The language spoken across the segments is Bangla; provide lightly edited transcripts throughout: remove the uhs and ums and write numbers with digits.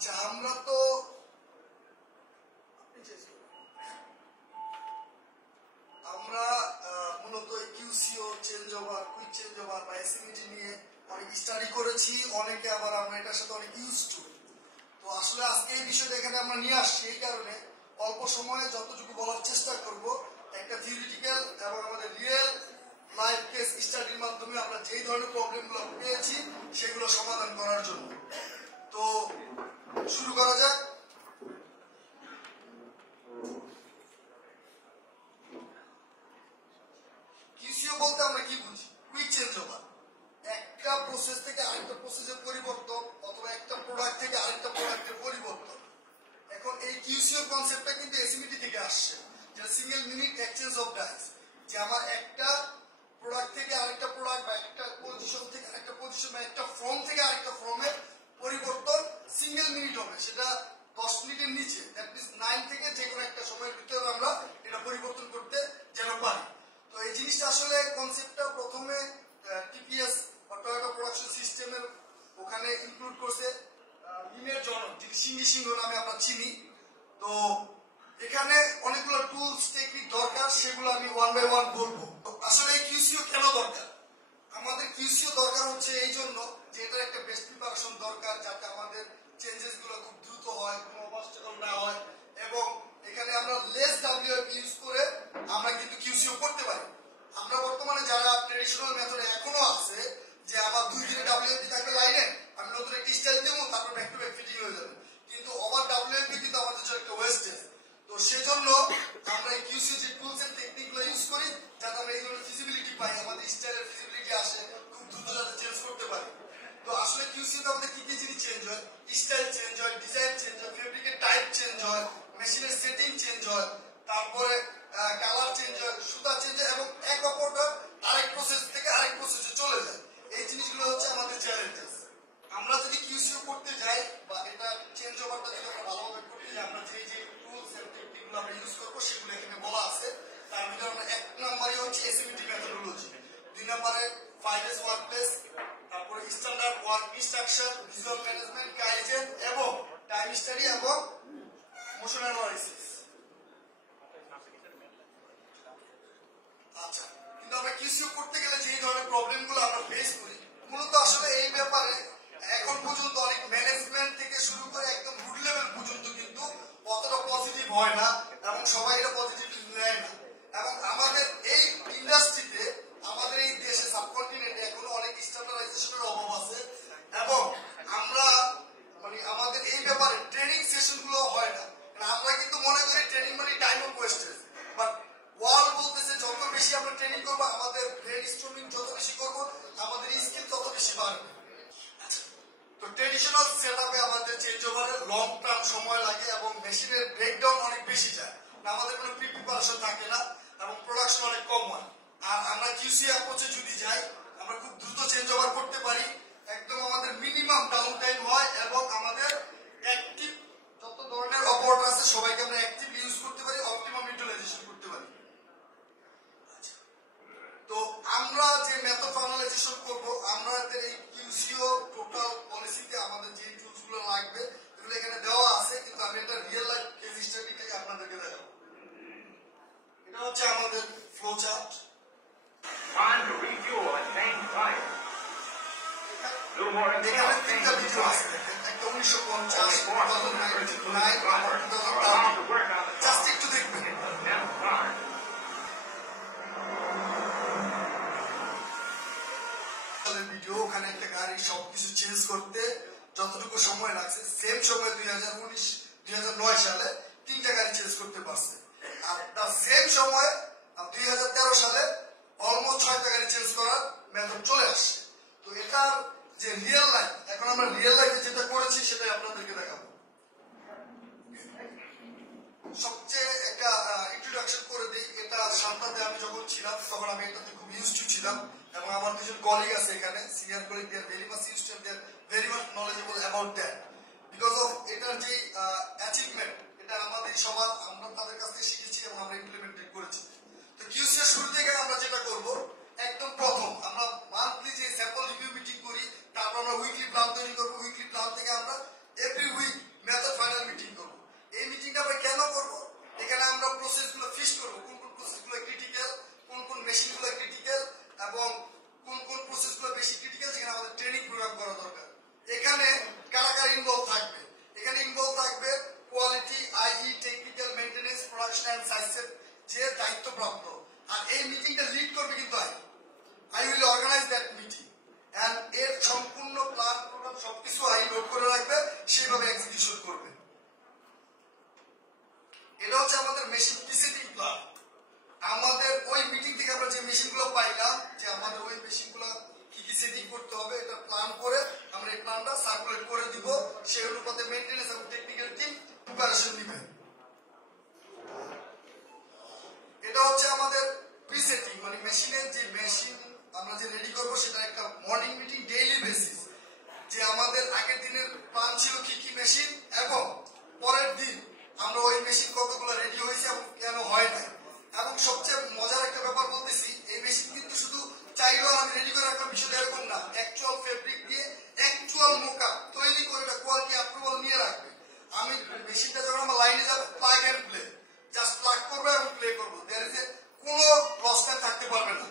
আচ্ছা, আমরা তো আমরা মূলত QCO change over, quick change over বা এসএমইটি নিয়ে অনেক স্টাডি করেছি, অনেকে আবার আমরা এটার সাথে অনেক ইউজ টু। তো আসলে আজকে এই বিষয়টা এখানে আমরা নিয়ে আসছি এই কারণে অল্প সময়ে যতটুকু বলার চেষ্টা করব, একটা থিওরিটিক্যাল এবং আমাদের রিয়েল লাইফ কেস স্টাডির মাধ্যমে আমরা যেই ধরনের প্রবলেমগুলো পেয়েছি সেগুলো সমাধান করার জন্য। তো শুরু করা যাক। কিউসিও বলতে আমরা কি বুঝি? কুইক চেঞ্জ ওভার, একটা প্রসেস থেকে আরেকটা প্রসেসের পরিবর্তন অথবা একটা প্রোডাক্ট থেকে আরেকটা প্রোডাক্টের পরিবর্তন। এখন এই কিউসিও কনসেপ্টটা কিন্তু এসএমইটি থেকে আসছে, যেটা single minute exchange of dies, যে আমার একটা প্রোডাক্ট থেকে আরেকটা প্রোডাক্ট বা একটা পজিশন থেকে আরেকটা পজিশন বা একটা ফর্ম থেকে আরেকটা ফর্মের পরিবর্তন সিঙ্গেল মিনিট হবে, সেটা 10 মিনিটের নিচে, দ্যাট মিন্স 9 থেকে যে কোনো একটা সময়ের ভিতরে আমরা এটা পরিবর্তন করতে যেন পারি। তো এই জিনিসটা আসলে কনসেপ্টটা প্রথমে টিপিএস বা টয়োটা প্রোডাকশন সিস্টেমের ওখানে ইনক্লুড করছে লিনের জনক, যিনি সিঙ্গি সিংহ নামে আমরা চিনি। তো এখানে অনেকগুলো টুলস টেকনিক দরকার, সেগুলো আমি ওয়ান বাই ওয়ান বলবো। আসলে এই কিউসিও কেন দরকার? আমাদের কিউসিও দরকার হচ্ছে এই জন্য যে এটার একটা বেস্ট প্রিপারেশন দরকার, যাতে আমাদের চেঞ্জেস গুলো খুব দ্রুত হয়, কোনো অবস্টাকল না হয়, এবং এখানে আমরা লেস ডাব্লিউএফ ইউজ করে আমরা কিন্তু কিউসিও করতে পারি। আমরা বর্তমানে যারা ট্রেডিশনাল মেথডে এখনো আছে, যে আমার 2 দিনে ডাব্লিউএফ থাকবে লাইনে, আমি নতুন একটা স্টাইল দেবো, তারপর ব্যাক টু ব্যাক ফিটিং হয়ে যাবে, কিন্তু ওভার ডাব্লিউএফ কিন্তু আমাদের জন্য একটা ওয়েস্টেজ। তো সেজন্য আমরা এই কিউসিও যে টুলস এন্ড টেকনিকগুলো ইউজ করি, যাতে আমরা এই ধরনের ফিজিবিলিটি পাই, আমাদের স্টাইলের ফিজিবিলিটি আসে, খুব দ্রুত যাতে চেঞ্জ করতে পারি। তো আসলে কিউসিওতে আমাদের কি কি জিনিস চেঞ্জ হয়? স্টাইল চেঞ্জ হয়, ডিজাইন চেঞ্জ হয়, ফেব্রিকের টাইপ চেঞ্জ হয়, মেশিনের সেটিং চেঞ্জ হয়, তারপরে কালার চেঞ্জ হয়, সুতা চেঞ্জ হয়, এবং এক অপরটা আরেক প্রসেস থেকে আরেক প্রসেসে চলে যায়। এই জিনিসগুলো হচ্ছে আমাদের চ্যালেঞ্জেস। আমরা যদি কিউসিও করতে যাই বা এটা চেঞ্জ ওভারটা যদি আমরা ভালোভাবে করতে যাই, আমরা যে যে টুলস এন্ড টেকনিকগুলো আমরা ইউজ করবো সেগুলো এখানে বলা আছে। তার ভিতরে আমরা 1 নম্বরে হচ্ছে এসএমইটি মেথডোলজি, 2 নম্বরে 5S ওয়ার্কপ্লেস, তারপরে standard work instruction, visual management, kaizen এবং টাইম স্টাডি এবং মোশন অ্যানালাইসিস। আচ্ছা, কিন্তু আমরা কিউসিও করতে গেলে যে ধরনের প্রবলেমগুলো আমরা ফেস করি, মূলত আসলে এই ব্যাপারে এখন পর্যন্ত অনেক ম্যানেজমেন্ট থেকে শুরু করে একদম রুট লেভেল পর্যন্ত কিন্তু অতটা পজিটিভ হয় না, এবং সবাই এটা পজিটিভ নেয় না। এবং আমাদের এই ইন্ডাস্ট্রিতে, আমাদের এই দেশে, সাবকন্টিনেন্টে এখনো অনেক স্ট্যান্ডার্ডাইজেশনের অভাব আছে, এবং আমরা আমাদের এই ব্যাপারে ট্রেনিং সেশন গুলো হয় না। আমরা কিন্তু মনে করি ট্রেনিং মানে time of wastage, but world বলতেছে যত বেশি আমরা ট্রেনিং করবো, আমাদের ব্রেন স্টর্মিং যত বেশি করবো, আমাদের স্কিল তত বেশি বাড়বে। তো ট্রেডিশনাল সেটআপে আমাদের চেঞ্জ ওভারে লং টার্ম সময় লাগে এবং মেশিনের ব্রেকডাউন অনেক বেশি যায়, আমাদের কোনো প্রিপারেশন থাকে না এবং প্রোডাকশন অনেক কম হয়। আর আমরা কিউসি অ্যাপ্রোচে যদি যাই, আমরা খুব দ্রুত চেঞ্জ ওভার করতে পারি, একদম আমাদের মিনিমাম ডাউন টাইম হয়, এবং আমাদের অ্যাক্টিভ যত ধরনের অপারেটর আছে সবাইকে আমরা অ্যাক্টিভলি ইউজ করতে পারি, অপটিমাম ইউটিলাইজেশন করতে পারি। তো আমরা যে মেথড ফাইনালাইজেশন করব, আমাদের এই কিউসিও টোটাল পলিসিতে আমাদের যে টুলস গুলো লাগবে এগুলো এখানে দেওয়া আছে, কিন্তু আমি একটা রিয়েল লাইফ কেস স্টাডি থেকে আপনাদেরকে দেখাবো। এটা হচ্ছে আমাদের ফ্লো চার্ট। এখানে 3টা ভিডিও আছে, একটা 1950, 2009, 2013, জাস্ট একটু দেখবেন। ভিডিও, ওখানে একটা গাড়ি সবকিছু চেঞ্জ করতে যতটুকু সময় লাগছে, সেম সময় 2009 সালে 3টা গাড়ি চেঞ্জ করতে পারছে, আর তার সেম সময় 2013 সালে অলমোস্ট 6টা গাড়ি চেঞ্জ করার মেথড চলে আসছে। তো এটার যে রিয়েল লাইফ, এখন আমরা রিয়েল লাইফে যেটা করেছি সেটাই আপনাদেরকে দেখাবো। সবচেয়ে একটা ইন্ট্রোডাকশন করে দিই। এটা সাতটাতে আমি যখন ছিলাম তখন আমি এটাতে খুব ইউজ টু ছিলাম, এবং আমার দুজন কলিগ আছে এখানে, senior colleague, they are very much use to, they are very much knowledgeable about that, because of এটার যে অ্যাচিভমেন্ট, এটা আমাদের সবার, আমরা তাদের কাছ থেকে শিখেছি এবং আমরা ইমপ্লিমেন্টেড করেছি। তো কিউসি এর শুরু থেকে আমরা যেটা করব, একদম প্রথম আমরা মান্থলি যে স্যাম্পল রিভিউ মিটিং করি, তারপর আমরা উইকলি প্ল্যান তৈরি করবো। উইকলি প্ল্যান থেকে আমরা এভরি উইক এই মিটিংটা লিড করবে কিন্তু I will organize that meeting and এর সম্পূর্ণ প্ল্যান প্রোগ্রাম সবকিছু আই নোট করে রাখবে, সেইভাবে এক্সিকিউশন করবে। এটা হচ্ছে আমাদের মেশিন প্রিসেটিং প্ল্যান। আমাদের ওই মিটিং থেকে আমরা যে মেশিনগুলো পাইলাম, যে আমাদের ওই মেশিনগুলো কি কি সেটিং করতে হবে, এটা প্ল্যান করে আমরা এই প্ল্যানটা সার্কুলেট করে দিব। সেই অনুপাতে মেইনটেনেন্স এবং টেকনিক্যাল টিম প্রিপারেশন নেবে। এটা হচ্ছে আমাদের প্রিসেটিং, মানে মেশিনের যে মেশিন আমরা যে রেডি করবো সেটা একটা মর্নিং মিটিং ডেইলি বেসিস, যে আমাদের আগের দিনের প্ল্যান ছিল কি কি মেশিন এবং পরের দিন আমরা ওই মেশিন কতগুলো রেডি হয়েছে এবং কেন হয় নাই। এবং সবচেয়ে মজার একটা ব্যাপার বলতেছি, এই মেশিন কিন্তু শুধু চাইলেও আমি রেডি করে রাখলাম বিষয়টা এরকম না, অ্যাকচুয়াল ফেব্রিক দিয়ে অ্যাকচুয়াল মোকা তৈরি করে এটা কোয়ালিটি অ্যাপ্রুভাল নিয়ে রাখবে। আমি মেশিনটা যখন আমার লাইনে যাবে plug and play, just plug করবো এবং প্লে করবো, দেয়ার ইজ কোনো লস টাইম থাকতে পারবে না।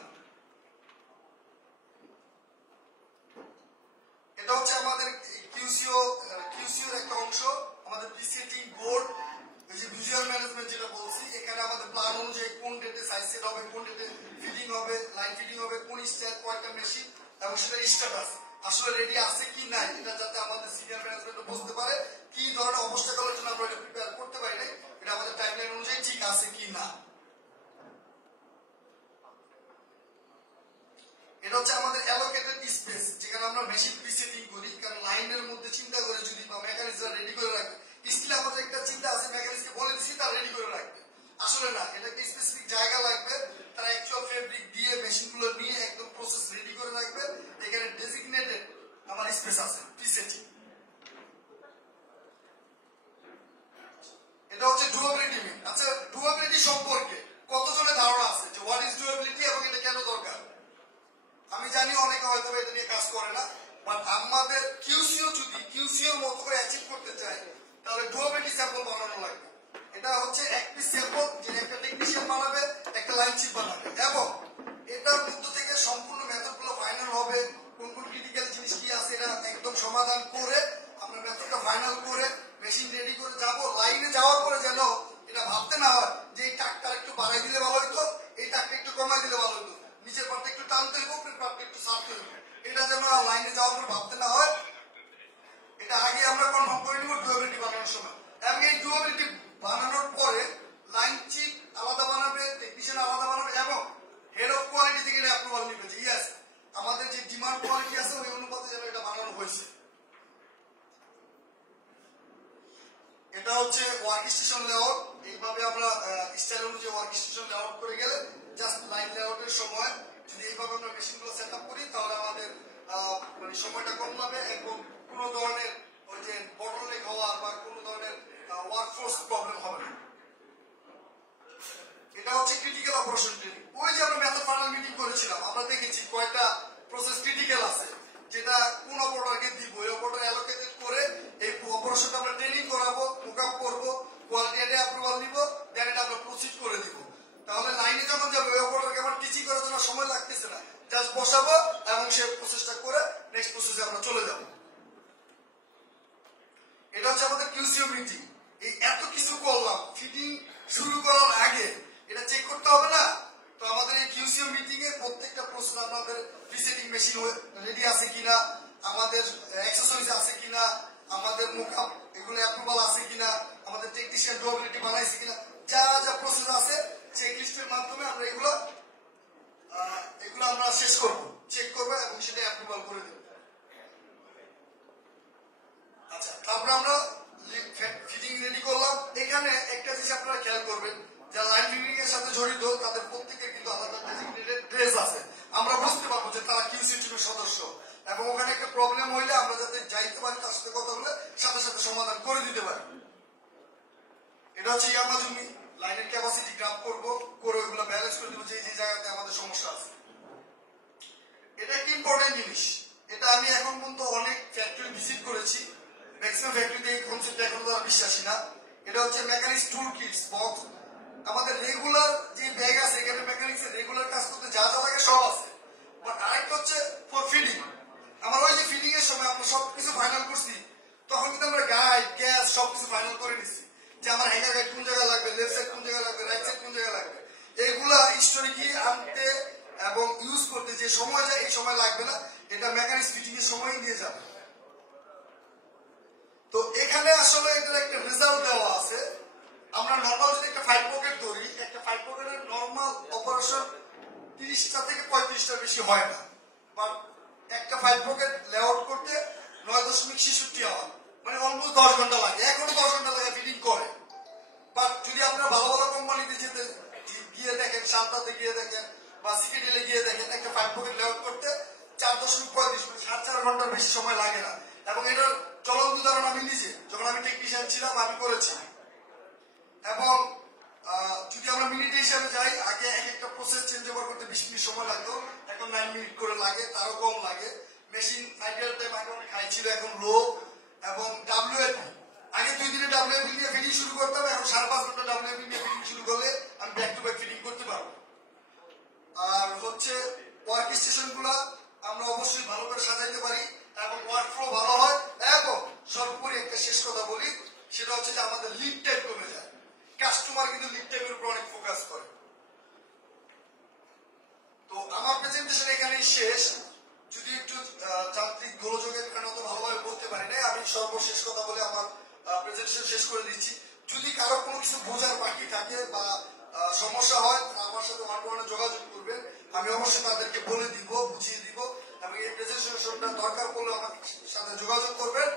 এটা হচ্ছে আমাদের কিউসিওর একটা অংশ, আমাদের প্রিসেটিং বোর্ড, এই যে ভিজুয়াল ম্যানেজমেন্ট যেটা বলছি, এখানে আমাদের প্ল্যান অনুযায়ী কোন ডেটে সাইজ সেট হবে, কোন ডেটে ফিটিং হবে, লাইন ফিটিং হবে, কোন স্টাইল কয়টা মেশিন এবং সেটা স্ট্যাটাস আসলে রেডি আছে কি নাই, এটা যাতে আমাদের সিনিয়র ম্যানেজমেন্ট বুঝতে পারে কি ধরনের অবস্থাগুলোর জন্য আমরা এটা প্রিপেয়ার করতে পারি নাই, এটা আমাদের টাইমলাইন অনুযায়ী ঠিক আছে কি না। এটা হচ্ছে আমাদের অ্যালোকেটেড স্পেস, যেখানে আমরা মেশিন প্রিসেটিং করি, কারণ লাইনের মধ্যে চিন্তা করে যদি বা মেকানিজম রেডি করে রাখবে, স্টিল আমাদের একটা চিন্তা আছে মেকানিজকে বলে দিচ্ছি তারা রেডি করে রাখবে, আসলে না, এটা একটা স্পেসিফিক জায়গা লাগবে, তারা অ্যাকচুয়াল ফেব্রিক দিয়ে মেশিনগুলো নিয়ে একদম প্রসেস রেডি করে রাখবে। এখানে ডেজিগনেটেড আমার স্পেস আছে প্রিসেটিং। এটা হচ্ছে ডুয়েবিলিটি মিন। আচ্ছা, ডুয়েবিলিটি সম্পর্কে কতজনের ধারণা আছে যে হোয়াট ইজ ডুয়েবিলিটি এবং এটা কেন দরকার? আমি জানি অনেকে হয়তো এটা নিয়ে কাজ করে না, বাট আমাদের কিউসিও যদি কিউসিওর মতো করে অ্যাচিভ করতে চায় তাহলে ডুয়েবিলিটি স্যাম্পল বানানো লাগবে। এটা হচ্ছে এক পিস স্যাম্পল, যে একটা টেকনিশিয়ান বানাবে, একটা লাইন চিপ বানাবে, এবং এটার মধ্য থেকে সম্পূর্ণ মেথডগুলো ফাইনাল হবে। কোন কোন ক্রিটিক্যাল জিনিস কি আছে এটা একদম সমাধান করে আমরা মেথডটা ফাইনাল করে মেশিন রেডি করে যাব। লাইনে যাওয়ার পরে যেন এটা ভাবতে না হয় যে এই টাকটা একটু বাড়াই দিলে ভালো হইতো, এই টাকটা একটু কমাই দিলে ভালো হইতো, নিচের পার্টটা একটু টানতে হইব, উপরের পার্টটা একটু সারতে হইব, এটা যেন লাইনে যাওয়ার পর ভাবতে না হয়। এটা আগে আমরা কনফার্ম করে নিব ডুয়েবিলিটি বানানোর সময়। এবং এই ডুয়েবিলিটি বানানোর পরে লাইন চিপ আলাদা বানাবে, টেকনিশিয়ান আলাদা বানাবে, এবং হেড অফ কোয়ালিটি থেকে এটা অ্যাপ্রুভাল নিবে যে ইয়েস আমাদের যে ডিমান্ড কোয়ালিটি আছে ওই অনুপাতে যেন এটা বানানো হয়েছে। এটা হচ্ছে ওয়ার্ক স্টেশন লেআউট। এইভাবে আমরা স্টাইল অনুযায়ী ওয়ার্ক স্টেশন লেআউট করে গেলে জাস্ট লাইন লেআউটের সময় যদি এইভাবে আমরা মেশিনগুলো সেট আপ করি তাহলে আমাদের মানে সময়টা কম লাগবে এবং কোনো ধরনের ওই যে বটলনেক হওয়া বা কোনো ধরনের ওয়ার্কফোর্স প্রবলেম হবে না। এটা হচ্ছে ক্রিটিক্যাল অপারেশন ট্রেনিং। ওই যে আমরা মেথড ফাইনাল মিটিং করেছিলাম, আমরা দেখেছি কয়টা প্রসেস ক্রিটিক্যাল আছে, যেটা কোন অপারেটরকে দিব, ওই অপারেটর অ্যালোকেটেড করে এই অপারেশনটা আমরা ট্রেনিং করাবো, মোকআপ করবো, কোয়ালিটি এটা অ্যাপ্রুভাল নিব, দেন এটা আমরা প্রসিড করে দিব। তাহলে লাইনে যখন যাবে ওই অপারেটরকে আমার টিচিং করার জন্য সময় লাগতেছে না, জাস্ট বসাবো এবং সে প্রসেসটা করে নেক্সট প্রসেসে আমরা চলে যাব। এটা হচ্ছে আমাদের কিউসিও মিটিং। এই এত কিছু করলাম, ফিটিং শুরু করার আগে এটা চেক করতে হবে না? তো আমাদের এই কিউসিও মিটিং এ প্রত্যেকটা প্রশ্ন আমাদের প্রিসেটিং মেশিন রেডি আছে কিনা, আমাদের অ্যাক্সেসরিজ আছে কিনা, আমাদের মোকআপ এগুলো অ্যাপ্রুভাল আছে কিনা, আমাদের টেকনিশিয়ান ডুয়েবিলিটি বানাইছে কিনা, যা যা প্রসেস আছে চেক লিস্টের মাধ্যমে আমরা এগুলো আমরা শেষ করব, চেক করবো এবং সেটা অ্যাপ্রুভাল করে দেব। আচ্ছা, তারপরে আমরা ফিটিং রেডি করলাম। এখানে একটা জিনিস আপনারা খেয়াল করবেন, যারা লাইন ফিটিং এর সাথে জড়িত তাদের প্রত্যেকের কিন্তু আলাদা ডেজিগনেটেড ড্রেস আছে। আমরা বুঝতে পারবো যে তারা কিউসি টিমের সদস্য, এবং ওখানে একটা প্রবলেম হইলে আমরা যাতে যাইতে পারি তার সাথে কথা বলে সাথে সাথে সমাধান করে দিতে পারি। এটা হচ্ছে ইয়ামাজুমি লাইনের ক্যাপাসিটি গ্রাফ করবো, করে ওইগুলো ব্যালেন্স করে দেবো যে জায়গাতে আমাদের সমস্যা আছে। এটা একটা ইম্পর্টেন্ট জিনিস। এটা আমি এখন পর্যন্ত অনেক ফ্যাক্টরি ভিজিট করেছি, ম্যাক্সিমাম ফ্যাক্টরিতে এই কনসেপ্ট এখন তারা বিশ্বাসী না। এটা হচ্ছে মেকানিক্স টুল কিটস বক্স। আমাদের রেগুলার যে ব্যাগ আছে এখানে মেকানিক্স এর রেগুলার কাজ করতে যা যা লাগে সব আছে, বাট আরেকটা হচ্ছে ফর ফিডিং। আমার ওই যে ফিডিং এর সময় আমরা সবকিছু ফাইনাল করছি, তখন কিন্তু আমরা গাইড গ্যাস সবকিছু ফাইনাল করে নিচ্ছি যে আমার হ্যাঙ্গার গাইড কোন জায়গায় লাগবে, লেফট সাইড কোন জায়গায় লাগবে, রাইট সাইড কোন জায়গায় লাগবে। এগুলা হিস্টোরিকি আনতে এবং ইউজ করতে যে সময় যায় এই সময় লাগবে না, এটা মেকানিক্স ফিটিং এর সময় নিয়ে যাবে। তো এখানে আসলে এটার একটা রেজাল্ট দেওয়া আছে। আমরা নর্মাল যদি একটা 5 পকেট ধরি, একটা 5 পকেটের নর্মাল অপারেশন 30টা থেকে 35টার বেশি হয় না, বাট একটা 5 পকেট লেআউট করতে 9.66 আওয়ার, মানে অলমোস্ট 10 ঘন্টা লাগে। এখনো 10 ঘন্টা লাগে ফিটিং করে। বাট যদি আপনারা ভালো ভালো কোম্পানিতে যেতে গিয়ে দেখেন, শান্তাতে গিয়ে দেখেন বা সিকেডিলে গিয়ে দেখেন, একটা 5 পকেট লেআউট করতে 4.35 মানে 4.5 ঘন্টার বেশি সময় লাগে না। এবং এটার চলন্ত উদাহরণ আমি নিজে, যখন আমি টেকনিশিয়ান ছিলাম আমি করেছি। এবং যদি আমরা মিনিট হিসাবে যাই, আগে এক একটা প্রসেস চেঞ্জ ওভার করতে 20 মিনিট সময় লাগতো, এখন 9 মিনিট করে লাগে, তারও কম লাগে। মেশিন আইডিয়াল টাইম আগে অনেক হাই ছিল, এখন লো। এবং ডাব্লিউএপি আগে 2 দিনে ডাব্লিউএপি দিয়ে ফিটিং শুরু করতাম, এখন 5.5 ঘন্টা ডাব্লিউএপি দিয়ে ফিটিং শুরু করলে আমি ব্যাক টু ব্যাক ফিটিং করতে পারবো। আর হচ্ছে ওয়ার্ক স্টেশন গুলা আমরা অবশ্যই ভালো করে সাজাইতে পারি এবং ওয়ার্ক ফ্লো ভালো হয়। এবং সর্বোপরি একটা শেষ কথা বলি, সেটা হচ্ছে যে আমাদের লিড টাইম কমে যায়। কাস্টমার কিন্তু লিড টাইমের উপর অনেক ফোকাস করে। তো আমার প্রেজেন্টেশন এখানেই শেষ। যদি একটু যান্ত্রিক গোলযোগের কারণে অত ভালোভাবে বলতে পারি না, আমি সর্বশেষ কথা বলে আমার প্রেজেন্টেশন শেষ করে দিচ্ছি। যদি কারো কোনো কিছু বোঝার বাকি থাকে বা সমস্যা হয়, আমার সাথে ওয়ান যোগাযোগ করবেন, আমি অবশ্যই তাদেরকে বলে দিব, বুঝিয়ে দিব। এবং এই প্রেজেন্টেশনটা দরকার পড়লে আমার সাথে যোগাযোগ করবেন।